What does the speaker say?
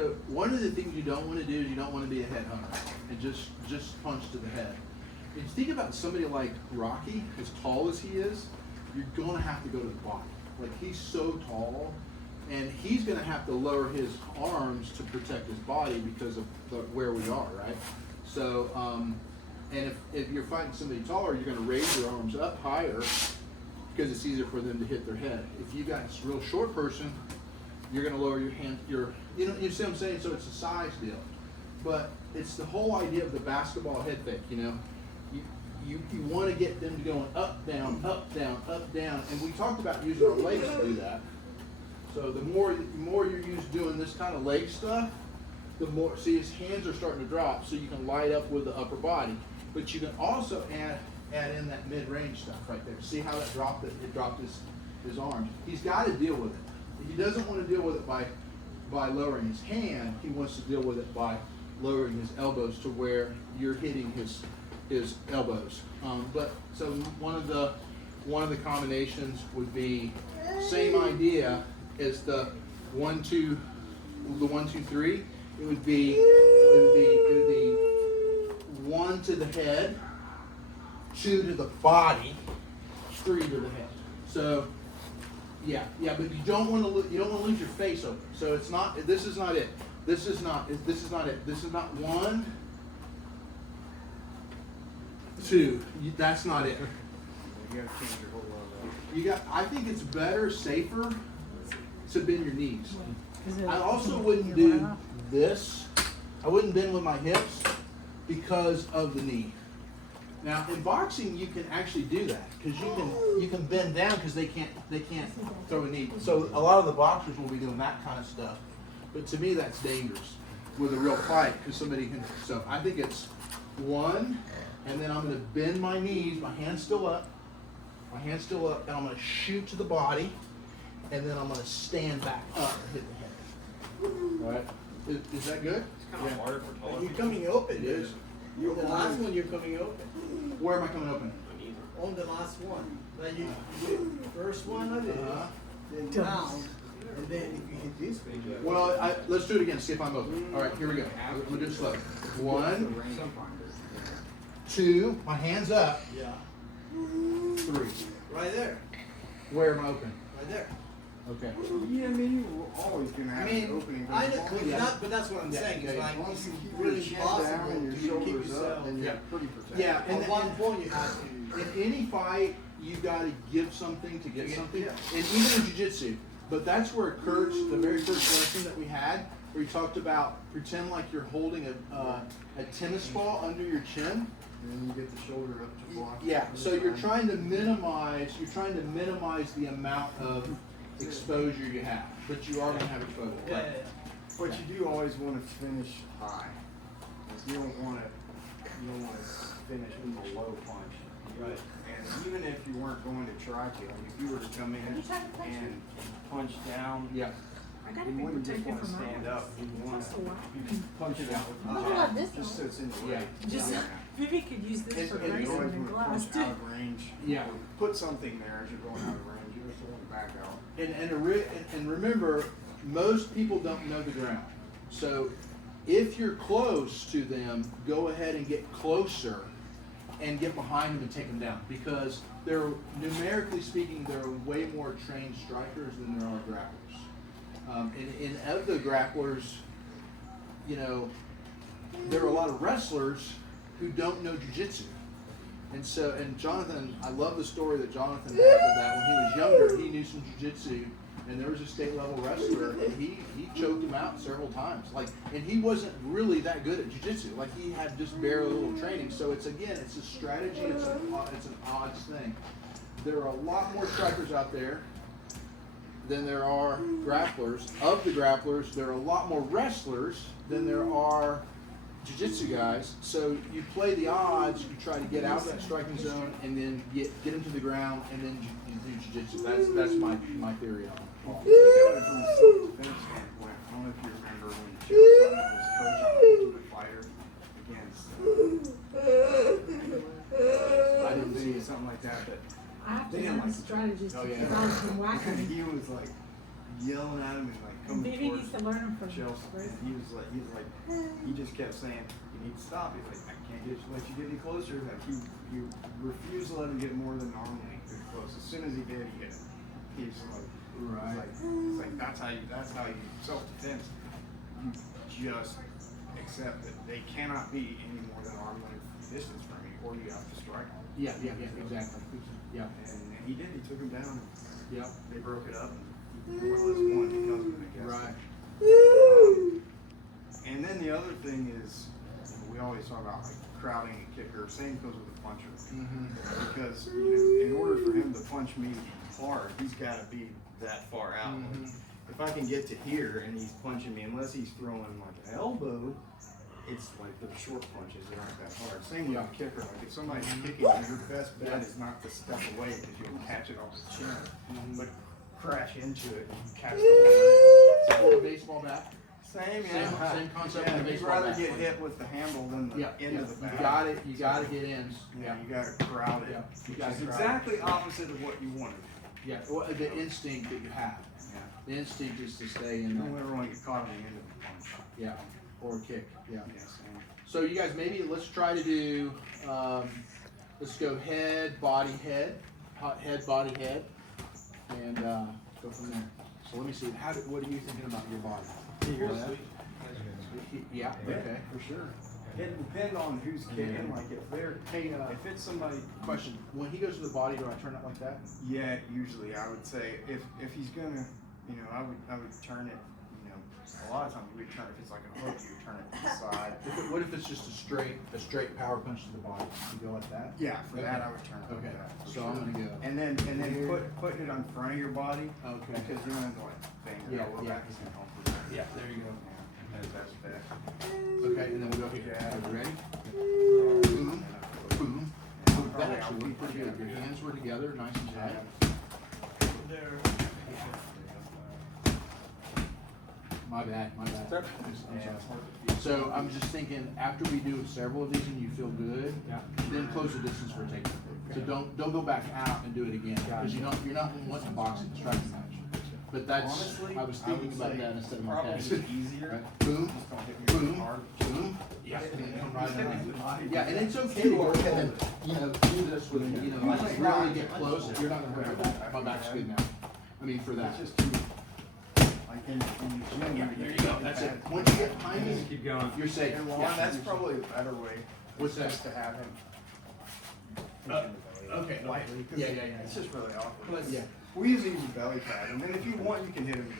So one of the things you don't want to do is you don't want to be a headhunter and just punch to the head. If you think about somebody like Rocky, as tall as he is, you're going to have to go to the body. Like, he's so tall, and he's going to have to lower his arms to protect his body because of where we are, right? So, and if you're fighting somebody taller, you're going to raise your arms up higher because it's easier for them to hit their head. If you got a real short person, you're going to lower your hand, you see what I'm saying? So it's a size deal. But it's the whole idea of the basketball head fake, you know? You want to get them to going up, down, up, down, up, down. And we talked about using our legs to do that. So the more you're used doing this kind of leg stuff, the more, see, his hands are starting to drop, so you can light up with the upper body. But you can also add in that mid-range stuff right there. See how that dropped it? It dropped his arms. He's got to deal with it. He doesn't want to deal with it by lowering his hand. He wants to deal with it by lowering his elbows to where you're hitting his elbows. But so one of the combinations would be same idea as the 1, 2, 3. It would be 1 to the head, 2 to the body, 3 to the head. So yeah, but you don't want to lose your face open. So it's not. This is not it. This is not it. This is not 1, 2. That's not it. You gotta change your whole level. I think it's better, safer to bend your knees. I also wouldn't do this. I wouldn't bend with my hips because of the knee. Now in boxing you can actually do that because you can bend down because they can't throw a knee. So a lot of the boxers will be doing that kind of stuff. But to me that's dangerous with a real fight because somebody can. So I think it's 1, and then I'm going to bend my knees, my hand's still up, and I'm going to shoot to the body, and then I'm going to stand back up and hit the head. All right? Is that good? It's kind of harder for taller You're people. coming open. It is. You're the last one. You're coming open. Where am I coming open? On the last one. Like you do the first one of it, Uh-huh. then down, and then if you hit this one. Well, let's do it again. See if I'm open. All right, here we go. We'll do it slow. 1, 2. My hands up. Yeah. 3. Right there. Where am I open? Right there. Okay. Yeah, I mean, you're always gonna have an opening. I know, Yeah. but that's what I'm saying. It's Yeah. like Once you keep really your chin possible down and to your keep shoulders yourself. up, then you're Yeah. pretty protected. Yeah, At one point you have to. In any fight, you got to give something to get something, Yeah. and even in jiu-jitsu. But that's where Kurt's, the very first lesson that we had, where he talked about pretend like you're holding a tennis ball under your chin. And then you get the shoulder up to block. Yeah. So you're trying to minimize the amount of exposure you have, but you are going to have exposure. Yeah. But you do always want to finish high. You don't want to finish with a low punch. Right. And even if you weren't going to try to, if you were to come in and punch down, Yeah. you wouldn't just want to stand up. You want to punch it out with Oh, the jab, this just so it's in the Yeah. way. Just Vivi could use this for And You Grayson always in want to glass punch too. out of range. Yeah. Put something there as you're going out of range. You just want to back out. And remember, most people don't know the ground. So if you're close to them, go ahead and get closer and get behind them and take them down. Because they're, numerically speaking, there are way more trained strikers than there are grapplers. And of the grapplers, you know, there are a lot of wrestlers who don't know jiu-jitsu. And Jonathan, I love the story that Jonathan had with that. When he was younger, he knew some jiu-jitsu, and there was a state level wrestler, and he choked him out several times. And he wasn't really that good at jiu-jitsu. Like, he had just very little training. So it's a strategy. It's an odds thing. There are a lot more strikers out there than there are grapplers. Of the grapplers, there are a lot more wrestlers than there are jiu-jitsu guys. So you play the odds, you try to get out of that striking zone, and then get them to the ground, and then you do jiu-jitsu. That's my theory on it. Well, if you look at it from a self-defense standpoint, I don't know if you remember when Chael Sonnen was coaching the fighter against I didn't see it. something like that. I have They to didn't learn like the strategies Oh, yeah. because I was from whacking. He was like, yelling at him and like coming Vivi towards needs to learn them from Chelsea. Bruce. And he just kept saying, you need to stop. He's like, I can't let you get any closer. Like you refuse to let him get more than arm length too close. As soon as he did, he hit him. He's like, Right. It's like that's how you self-defense. You just accept that they cannot be any more than arm length distance from you, or you have to strike them. Yeah, exactly. Yeah, And he did. He took him down. yeah, They broke it up. And he more or less won because of it, I guess. right. And then the other thing is, we always talk about like crowding a kicker. Same goes with the puncher. Mm-hmm. Because in order for him to punch me hard, he's got to be that far out. Mhm. If I can get to here and he's punching me, unless he's throwing like an elbow, it's like the short punches that aren't that hard. Same with Yeah. the kicker. Like if somebody's kicking you, your best bet is not to step away because you'll catch it off the chin, but crash into it and catch the whole Or a baseball bat. thing. Same concept Yeah, with a you'd baseball rather bat. get hit with the handle than the Yeah, end yeah. of the bat. You gotta get in. Yeah, you gotta crowd it. Yeah, you Which gotta is crowd it. exactly opposite of what you wanted. Yeah, well, the instinct that you have. Yeah. The instinct is to stay You in don't there. ever want to get caught on the end of the punch. Yeah, or kick, yeah. Yes, So you guys, maybe let's try to do, let's go head, body, head, head, body, head, and go from there. So let me see, what are you thinking about your body? Yeah, okay. for sure. It depends on who's kicking. Like if they're, Hey, if it's somebody, question, when he goes to the body, do I turn it like that? yeah, usually I would say if he's gonna, I would turn it. A lot of times we would turn if it's like a hook, you would turn it to the side. What if it's just a straight power punch to the body? You go like that? Yeah, for Okay. that I would turn it like Okay, that. for so I'm sure. gonna go. And then putting it on front of your body. Okay. Because you're gonna go like bang your Yeah, elbow yeah. back is gonna help with that. Yeah, there you go. That's best bet. Okay, and then we'll go here. Yeah. Are you ready? Boom, boom. That actually looked pretty good. Your hands were together, nice and tight. My bad. I'm sorry. So I'm just thinking, after we do several of these and you feel good, then close the distance for a takedown. So don't go back out and do it again, because you're not wanting to box and striking match. But that's, Honestly, I was thinking about that instead of my probably head. easier. Right? Boom, Just don't hit me really boom, hard. boom. Yeah, and then come right on. Yeah, and it's okay to go ahead and, do this with, like really get close. You're not gonna hurt my back. My back's good now. I mean, for that. It's just too, like in the gym. Yeah, there you go. That's it. Once you get behind me, Keep going. you're safe. And Ron, Yeah. that's probably a better way. What's that? Just to have him. Okay. Lightly. 'Cause Yeah. It's just really awkward. Yeah. We usually use a belly pad, and then if you want, you can hit him